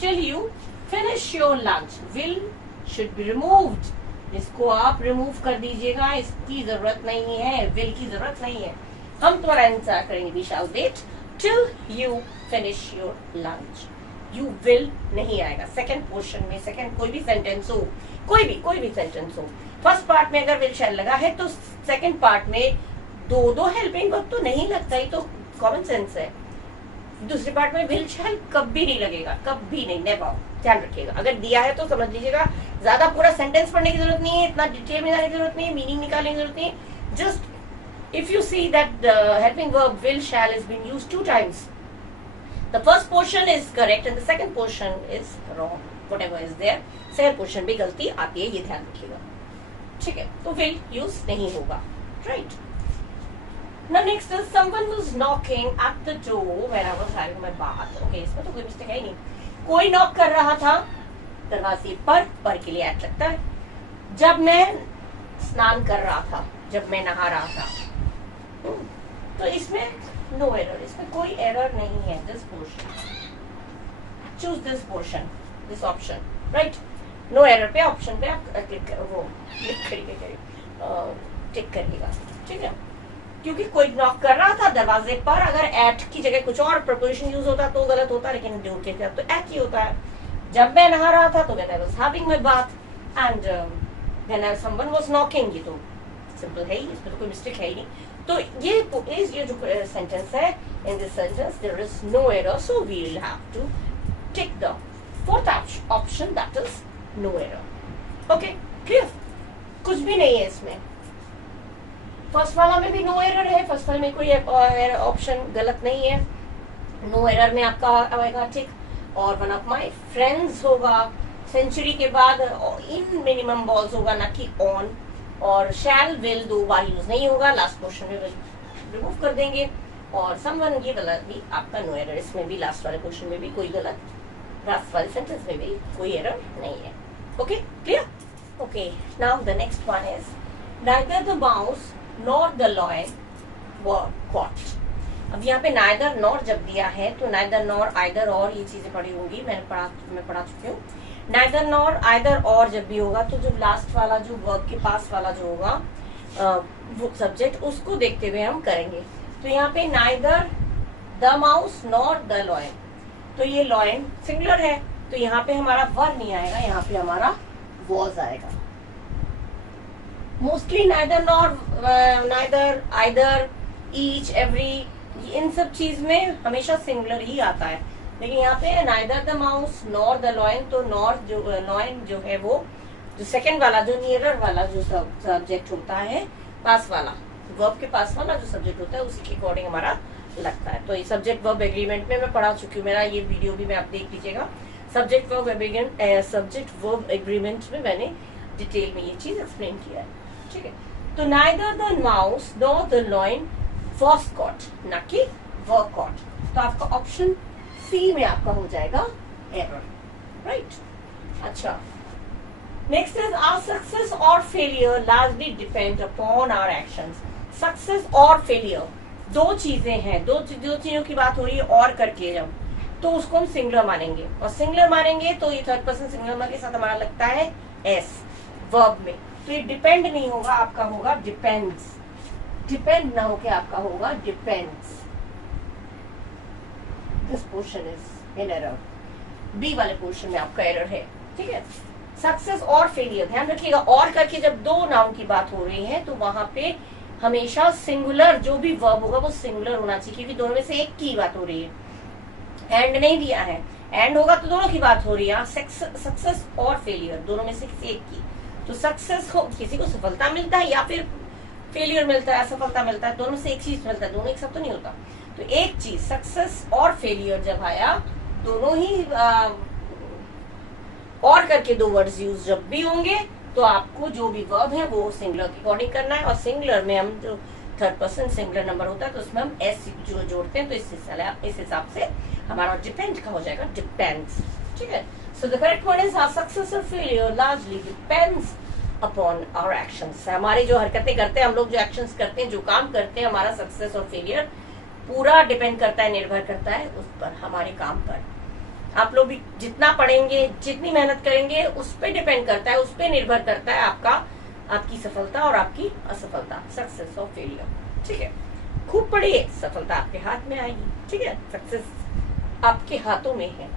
till you finish your lunch, will should be removed, इसको आप रिमूव कर दीजिएगा, इसकी जरूरत नहीं है, विल की जरूरत नहीं है, हम तुम्हारा इंतजार करेंगे। We shall wait till you finish your lunch, you will नहीं आएगा सेकंड पोर्शन में। सेकंड कोई भी सेंटेंस हो, कोई भी सेंटेंस हो, फर्स्ट पार्ट में अगर विल शैल लगा है तो सेकंड पार्ट में दो हेल्पिंग वर्ब तो नहीं लगता, ही तो कॉमन सेंस है। दूसरे पार्ट में विल शैल कभी नहीं लगेगा, कभी नहीं, नेवर, ध्यान रखिएगा। अगर दिया है तो समझ लीजिएगा, ज्यादा पूरा सेंटेंस पढ़ने की जरूरत नहीं है, इतना डिटेल में जाने की जरूरत नहीं है, मीनिंग निकालने की जरूरत नहीं है। Just if you see that the helping verb will shall is been used 2 times, the first portion is correct and the second portion is wrong, whatever is there, second portion भी गलती आती है, ये ध्यान रखिएगा। ठीक है, तो will use नहीं होगा, right? Now next is someone was knocking at the door when I was having my bath. Okay, इसमें तो कोई मिस्टेक है ही नहीं, कोई नॉक कर रहा था दरवाजे पर के लिए एट लगता है, जब मैं स्नान कर रहा था, जब मैं नहा रहा था, तो इसमें नो एरर, इसमें कोई एरर नहीं है। This portion, choose this portion, this option, right, no error पे ऑप्शन पे आप क्लिक वो क्लिक टिक करिएगा। ठीक है, क्योंकि कोई नॉक कर रहा था दरवाजे पर, अगर एट की जगह कुछ और प्रपोजिशन यूज होता तो गलत होता, लेकिन ड्यू के साथ तो एट ही होता है। जब मैं नहा रहा था तो when I was having my bath, and when someone was knocking, ये तो सिंपल है ही, इसमें तो कोई मिस्टेक है ही नहीं। तो ये जो सेंटेंस है, in this sentence there is no error, so we will have to tick the fourth option, that is no error. Okay, clear? कुछ भी नहीं है इसमें। फर्स्ट वाला में भी नो एरर है, फर्स्ट वाले में कोई ऑप्शन गलत नहीं है। नो एरर में आपका आएगा टिक, और वन ऑफ माय फ्रेंड्स होगा, सेंचुरी के बाद इन मिनिमम बॉल्स होगा, ना कि ऑन, और शैल विल 2 बार यूज नहीं होगा, लास्ट पोर्शन में रिमूव कर देंगे, और समवन ये वाला भी आपका नो एरर, इसमें भी लास्ट वाले क्वेश्चन में भी कोई गलत, लास्ट वाले सेंटेंस में भी कोई एरर नहीं है। Okay, clear? Okay, now the next one is neither the mouse nor the lion were caught। अब यहाँ पे neither nor जब दिया है तो neither nor either और ये चीजें पढ़ी होंगी, मैं पढ़ा चुकी हूँ। neither nor either और जब भी होगा तो जो लास्ट वाला जो वर्ब के पास वाला जो होगा वो सब्जेक्ट, उसको देखते हुए हम करेंगे। तो यहाँ पे neither the mouse nor the lion, तो ये lion सिंगुलर है, तो यहाँ पे हमारा वर नहीं आएगा, यहाँ पे हमारा was आएगा। Mostly neither nor, neither, either, each, every, इन सब चीज में हमेशा सिंगुलर ही आता है, लेकिन यहाँ पे neither the mouse nor the lion, तो nor जो lion जो है वो जो सेकंड वाला जो नियरर वाला जो सब्जेक्ट होता है, पास वाला वर्ब के पास वाला जो सब्जेक्ट होता है उसी के अकॉर्डिंग हमारा लगता है। तो ये सब्जेक्ट वर्ब एग्रीमेंट में मैं पढ़ा चुकी हूँ, मेरा ये वीडियो भी मैं आप देख लीजिएगा। सब्जेक्ट वर्ब एग्रीमेंट में मैंने डिटेल में ये चीज एक्सप्लेन किया है, ठीक है। तो neither the mouse nor the lion was caught, ना कि were caught, तो आपका ऑप्शन सी में आपका हो जाएगा एरर, राइट। अच्छा, नेक्स्ट इज आवर सक्सेस और failure largely depend upon our actions. Success और फेलियर दो चीजें हैं, दो चीजों की बात हो रही है और करके जब, तो उसको हम सिंगुलर मानेंगे, और सिंगुलर मानेंगे तो ये थर्ड पर्सन सिंगुलर के साथ हमारा लगता है एस वर्ब में, तो ये डिपेंड नहीं होगा, आपका होगा डिपेंड्स। डिपेंड ना होके आपका होगा depends. This portion is in error, B वाले पोर्शन में आपका एरर है, ठीक है। सक्सेस और फेलियर, ध्यान रखिएगा, और करके जब दो नाउन की बात हो रही है तो वहां पे हमेशा सिंगुलर जो भी वर्ब होगा वो सिंगुलर होना चाहिए, क्योंकि दोनों में से एक की बात हो रही है। एंड नहीं दिया है, एंड होगा तो दोनों की बात हो रही है। सक्सेस और फेलियर दोनों में से किसी एक की, तो सक्सेस हो किसी को सफलता मिलता है या फिर फेलियर मिलता है, असफलता मिलता है, दोनों से एक चीज मिलता है, दोनों एक साथ तो नहीं होता। तो एक चीज सक्सेस और फेलियर जब आया, दोनों ही और करके दो वर्ड्स यूज जब भी होंगे तो आपको जो भी वर्ब है वो सिंगुलर के अकॉर्डिंग करना है, और सिंगुलर में हम जो थर्ड पर्सन सिंगुलर नंबर होता है तो उसमें हम एस जो जोड़ते हैं, तो इस हिसाब से हमारा डिपेंड का हो जाएगा डिपेंड्स, ठीक है। So the correct word is our success और failure largely depends upon our actions. हमारी जो हरकतें करते हैं, हम लोग जो एक्शंस करते हैं, जो काम करते हैं, हमारा सक्सेस और फेलियर पूरा डिपेंड करता है, निर्भर करता है उस पर, हमारे काम पर। आप लोग भी जितना पढ़ेंगे, जितनी मेहनत करेंगे, उस पर डिपेंड करता है, उस पर निर्भर करता है आपकी सफलता और आपकी असफलता, सक्सेस और फेलियर, ठीक है। खूब पढ़िए, सफलता आपके हाथ में आएगी, ठीक है, सक्सेस आपके हाथों में है।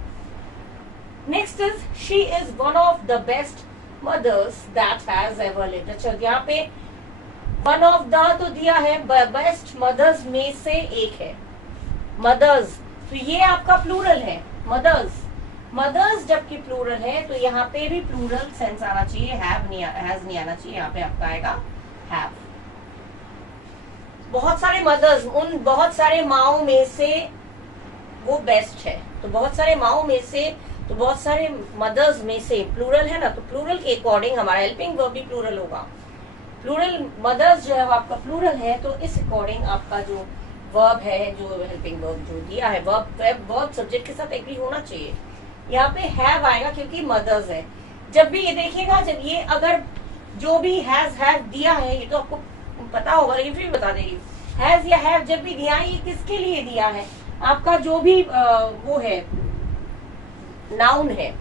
Next is she is one of the best mothers that has ever lived. अच्छा, यहाँ पे वन ऑफ द तो दिया है, बेस्ट मदर्स में से एक है मदर्स, तो ये आपका प्लूरल है मदर्स। मदर्स जबकि प्लूरल है तो यहाँ पे भी प्लूरल सेंस आना चाहिए, हैव नहीं, हैज नहीं आना चाहिए, यहाँ पे आपका आएगा हैव। बहुत सारे मदर्स, उन बहुत सारे माओ में से वो बेस्ट है, तो बहुत सारे माओ में से, तो बहुत सारे मदर्स में से, प्लूरल है ना, तो प्लूरल के अकॉर्डिंग हमारा हेल्पिंग वर्ब भी प्लूरल होगा। प्लूरल मदर्स जो है वो आपका प्लूरल है, तो इस अकॉर्डिंग आपका जो वर्ब है, जो हेल्पिंग वर्ब जो दिया है, वर्ब सब्जेक्ट के साथ एग्री होना चाहिए। यहाँ पे हैव आएगा क्योंकि मदर्स है। जब भी ये देखिएगा, जब ये अगर जो भी हैज हैव दिया है, ये तो आपको पता होगा लेकिन फिर बता दे रही हूँ, हैज या हैव जब भी दिया है, ये किसके लिए दिया है, आपका जो भी वो है नाउन है,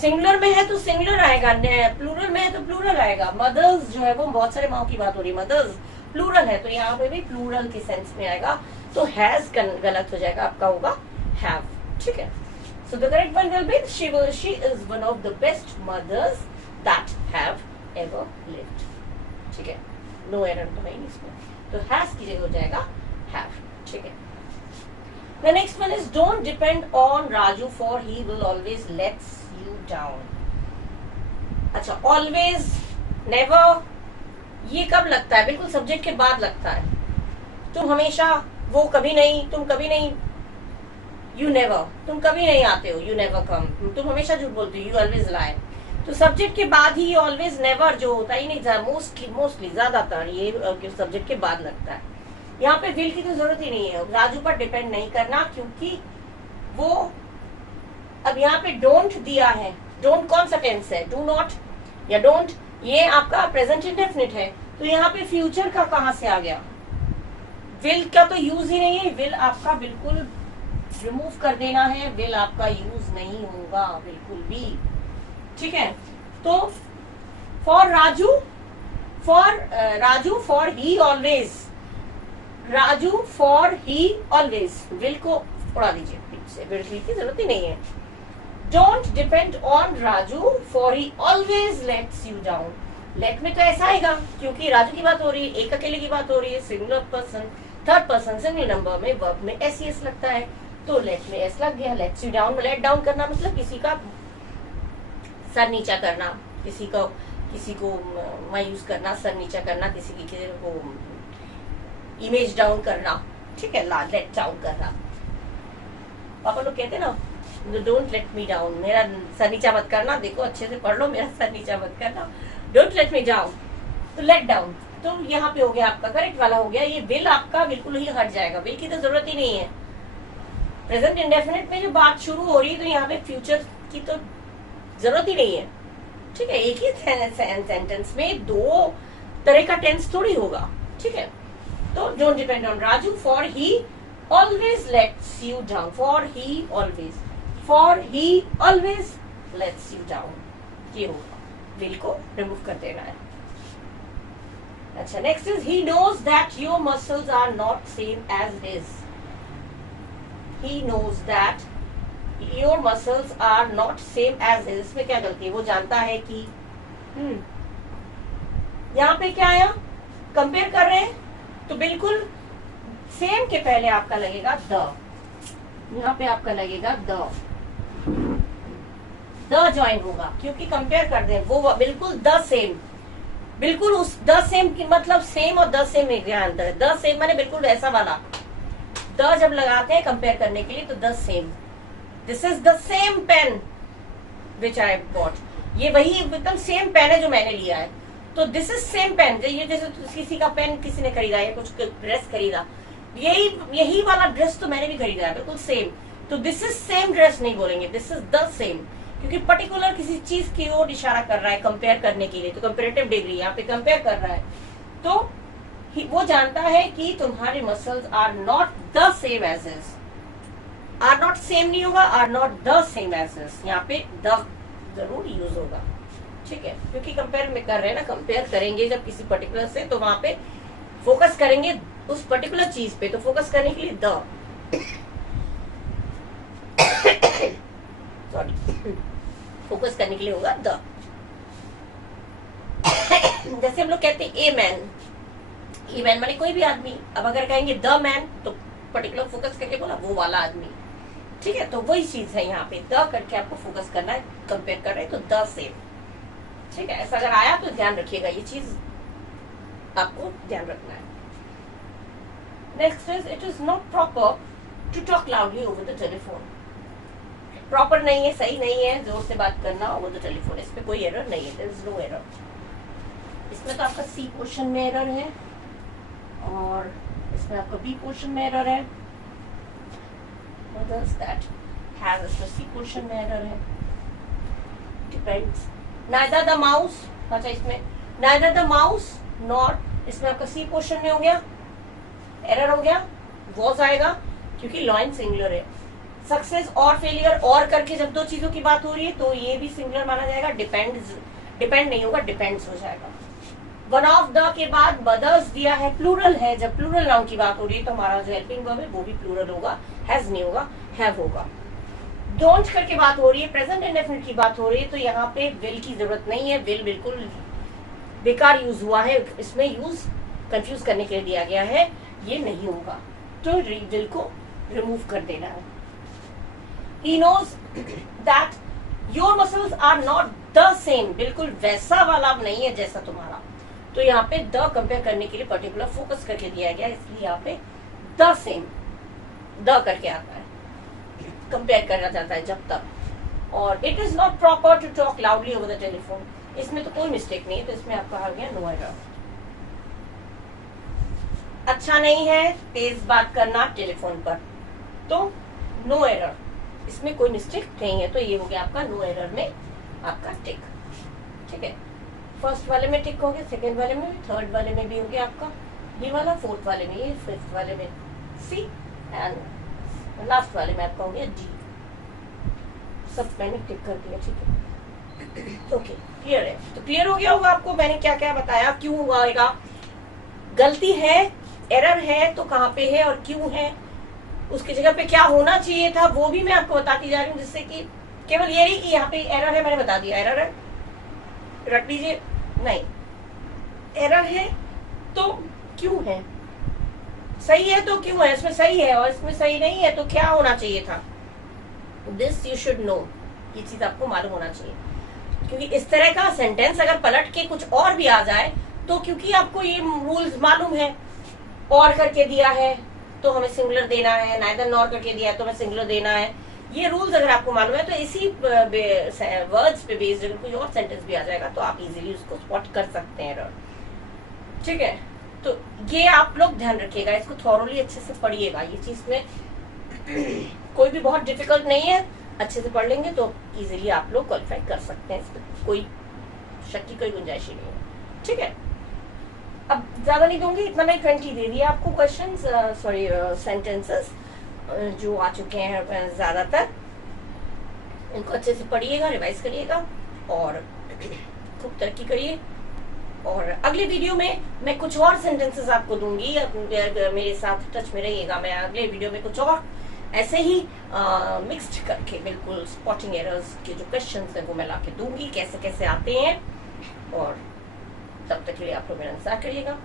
सिंगुलर में है तो सिंगुलर आएगा, प्लूरल में है तो प्लूरल आएगा। मदर्स जो है वो बहुत सारे माओ की बात हो रही है, मदर्स प्लूरल है तो यहाँ पे भी प्लूरल के सेंस में आएगा, तो हैज गलत हो जाएगा, आपका होगा हैव, ठीक है। So the correct one will be she is one of the best mothers that have ever lived. ठीक है, नो एरर तो है नहीं इसमें, तो हैज की जगह हो जाएगा हैव. ठीक है. The next one is don't depend on Raju for he will always lets you down. अच्छा, always, never, ये कब लगता है? बिल्कुल सब्जेक्ट के बाद लगता है. तुम हमेशा, वो कभी नहीं, तुम कभी नहीं, यू नेवर, तुम कभी नहीं आते हो, यू नेवर कम, तुम हमेशा झूठ बोलते हो, यू ऑलवेज लाई. तो सब्जेक्ट के बाद ही ऑलवेज नेवर जो होता ही नहीं, मोस्टली ज्यादातर ये सब्जेक्ट के बाद लगता है. यहाँ पे विल की तो जरूरत ही नहीं है, राजू पर डिपेंड नहीं करना, क्योंकि वो अब यहाँ पे डोंट दिया है. डोंट कौन सा टेंस है? डू नॉट या डोंट, ये आपका प्रेजेंट इंडेफिनिट है, तो यहाँ पे फ्यूचर का कहाँ से आ गया? विल का तो यूज ही नहीं है, विल आपका बिल्कुल रिमूव कर देना है, विल आपका यूज नहीं होगा बिल्कुल भी. ठीक है, तो for Raju, for he always, Raju for he always, will को उड़ा दीजिए से, विल की जरूरत ही नहीं है. Don't depend on Raju for he always lets you down. Let में तो ऐसा आएगा क्योंकि राजू की बात हो रही है, एक अकेले की बात हो रही है, singular person, third person single number में वर्ब में एस लगता है, तो लेट में एस लग गया. Lets you down, let down करना मतलब किसी का सर नीचा करना, किसी को मायूस करना, सर नीचा करना, किसी को इमेज डाउन करना. ठीक है, लेट डाउन करना. पापा लोग कहते ना, डोंट लेट मी डाउन, मेरा सर नीचा मत करना, देखो अच्छे से पढ़ लो, मेरा सर नीचा मत करना, डोंट लेट मी डाउन. तो लेट डाउन, तो यहाँ पे हो गया आपका करेक्ट वाला हो गया. ये विल आपका बिल्कुल ही हट जाएगा, विल की तो जरूरत ही नहीं है. प्रेजेंट इंडेफिनिट में जो बात शुरू हो रही है, तो यहाँ पे फ्यूचर की तो जरूरत ही नहीं है. ठीक है, एक ही सेंटेंस में दो तरह का टेंस थोड़ी होगा. ठीक है, तो don't depend on Raju for he always lets you down, for he always lets you down, ये होगा. विल को रिमूव कर देना है. अच्छा, next is he knows that your muscles are not same as his. He knows that your muscles are not same as his. इसमें क्या गलती है? वो जानता है कि यहाँ पे क्या आया? कंपेयर कर रहे हैं, तो बिल्कुल सेम के पहले आपका लगेगा द. यहाँ पे आपका लगेगा द ज्वाइन होगा, क्योंकि कंपेयर कर दें, वो बिल्कुल द सेम, बिल्कुल उस द सेम की मतलब सेम और द सेम में क्या अंतर है? द सेम माने बिल्कुल वैसा वाला. द जब लगाते हैं कंपेयर करने के लिए, तो the same, this is the same pen which I bought, ये वही एकदम सेम पेन है जो मैंने लिया है, तो दिस इज सेम पेन. ये जैसे किसी का पेन किसी ने खरीदा या कुछ ड्रेस खरीदा, यही वाला ड्रेस तो मैंने भी खरीदा है, बिल्कुल सेम, तो दिस इज सेम ड्रेस नहीं बोलेंगे, दिस इज द सेम, क्योंकि पर्टिकुलर किसी चीज की ओर इशारा कर रहा है कंपेयर करने के लिए, तो कंपेरेटिव डिग्री यहाँ पे कंपेयर कर रहा है, तो वो जानता है कि तुम्हारे muscles are not the same as his. Are not same नहीं होगा, are not the same as his, यहाँ पे द जरूर यूज होगा. ठीक है, क्योंकि कंपेयर में कर रहे हैं ना, कंपेयर करेंगे जब किसी पर्टिकुलर से, तो वहां पे फोकस करेंगे उस पर्टिकुलर चीज पे, तो फोकस करने के लिए द सॉरी फोकस करने के लिए होगा द. जैसे हम लोग कहते हैं ए मैन, ए मैन माने कोई भी आदमी. अब अगर कहेंगे द मैन, तो पर्टिकुलर फोकस करके बोला वो वाला आदमी. ठीक है, तो वही चीज है यहाँ पे, द करके आपको फोकस करना है, कंपेयर कर रहे हैं तो द सेम. ठीक है, ऐसा अगर आया तो ध्यान रखिएगा, ये चीज आपको ध्यान रखना है. Next is it is not proper to talk loudly over the telephone. Proper नहीं है, सही नहीं है जोर से बात करना ओवर द टेलीफोन, इसमें कोई एरर नहीं है, देयर इज नो एरर. इसमें तो आपका सी पोर्शन में एरर है और इसमें आपका बी पोर्शन में एरर है. What does that has इसमें सी पोर्शन में एरर है. Depends. Neither the mouse, अच्छा इसमें neither the mouse nor, इसमें आपका सी पोर्शन में हो गया, एरर हो गया, was आएगा क्योंकि लॉइन सिंगुलर है. सक्सेस और फेलियर और करके जब दो चीजों की बात हो रही है तो ये भी सिंगुलर माना जाएगा. डिपेंड नहीं होगा, डिपेंड्स हो जाएगा. वन ऑफ द के बाद मदर्स दिया है, प्लूरल है, जब प्लूरल नाउन की बात हो रही है तो हमारा जो हेल्पिंग वर्ब है वो भी प्लूरल होगा, हैज नहीं होगा, हैव होगा. डोंट करके बात हो रही है, प्रेजेंट इंडेफिनिट की बात हो रही है, तो यहाँ पे विल की जरूरत नहीं है। विल बिल्कुल बेकार यूज हुआ है, इसमें यूज कंफ्यूज करने के लिए दिया गया है, ये नहीं होगा, तो विल को रिमूव कर देना है। He knows that your muscles are not the same, बिल्कुल वैसा वाला नहीं है जैसा तुम्हारा। तो यहाँ पे द कंपेयर करने के लिए पर्टिकुलर फोकस करके दिया गया, इसलिए यहाँ पे द सेम द करके आता है, कंपेयर करना चाहता है जब तक। और it is not proper to talk loudly over the telephone, इसमें तो कोई मिस्टेक नहीं है, तो इसमें आपका आ गया नो एरर। अच्छा नहीं है तेज बात करना टेलीफोन पर, तो नो एरर, इसमें कोई मिस्टेक नहीं है, तो ये हो गया आपका नो एरर में आपका टिक। ठीक है, फर्स्ट वाले में टिक हो गया, सेकंड वाले में भी, थर्ड वाले में भी हो गया आपका ये वाला, फोर्थ वाले में ये, फिफ्थ वाले में सी, एंड लास्ट वाले में आपका हो गया डी। सब मैंने टिक कर दिया। ठीक है, ओके, क्लियर है? तो क्लियर हो गया होगा आपको मैंने क्या क्या बताया, क्यों हुआ, गलती है, एरर है तो कहाँ पे है और क्यों है, उसकी जगह पे क्या होना चाहिए था, वो भी मैं आपको बताती जा रही हूँ, जिससे कि केवल ये नहीं कि यहाँ पे एरर है, मैंने बता दिया एरर है, रट लीजिए, नहीं, एरर है तो क्यों है, सही है तो क्यों है, इसमें सही है और इसमें सही नहीं है तो क्या होना चाहिए था, दिस यू शुड नो, ये चीज आपको मालूम होना चाहिए। क्योंकि इस तरह का सेंटेंस अगर पलट के कुछ और भी आ जाए, तो क्योंकि आपको ये रूल्स मालूम है, और करके दिया है तो हमें सिंगुलर देना है, नाइदर नॉर करके दिया है तो हमें सिंगुलर देना है, ये रूल्स अगर आपको मालूम है, तो इसी वर्ड्स पे बेस्ड अगर कोई और सेंटेंस भी आ जाएगा तो आप इजीली उसको स्पॉट कर सकते हैं एरर। ठीक है, तो ये आप लोग ध्यान रखिएगा, इसको थॉरोली अच्छे से पढ़िएगा, ये चीज में कोई भी बहुत डिफिकल्ट नहीं है, अच्छे से पढ़ लेंगे तो इजीली आप लोग क्वालिफाई कर सकते हैं, इसमें कोई शक की कोई गुंजाइश ही नहीं है। ठीक है, अब ज्यादा नहीं दूंगी, इतना मैं 20 दे दिया आपको क्वेश्चंस, सॉरी सेंटेंसेस जो आ चुके हैं ज्यादातर, इनको अच्छे से पढ़िएगा, रिवाइज करिएगा और खूब तरक्की करिए। और अगले वीडियो में मैं कुछ और सेंटेंसेस आपको दूंगी, मेरे साथ टच में रहिएगा, मैं अगले वीडियो में कुछ और ऐसे ही मिक्स्ड करके बिल्कुल स्पॉटिंग एरर्स के जो क्वेश्चंस हैं वो मैं लाके दूंगी, कैसे कैसे आते हैं, और तब तक के लिए आप लोग मेरा इंतजार करिएगा।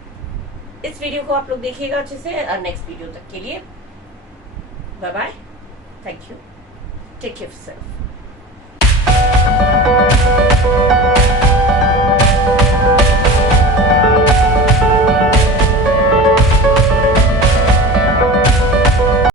इस वीडियो को आप लोग देखिएगा अच्छे से, और नेक्स्ट वीडियो तक के लिए bye bye, thank you, take care of yourself.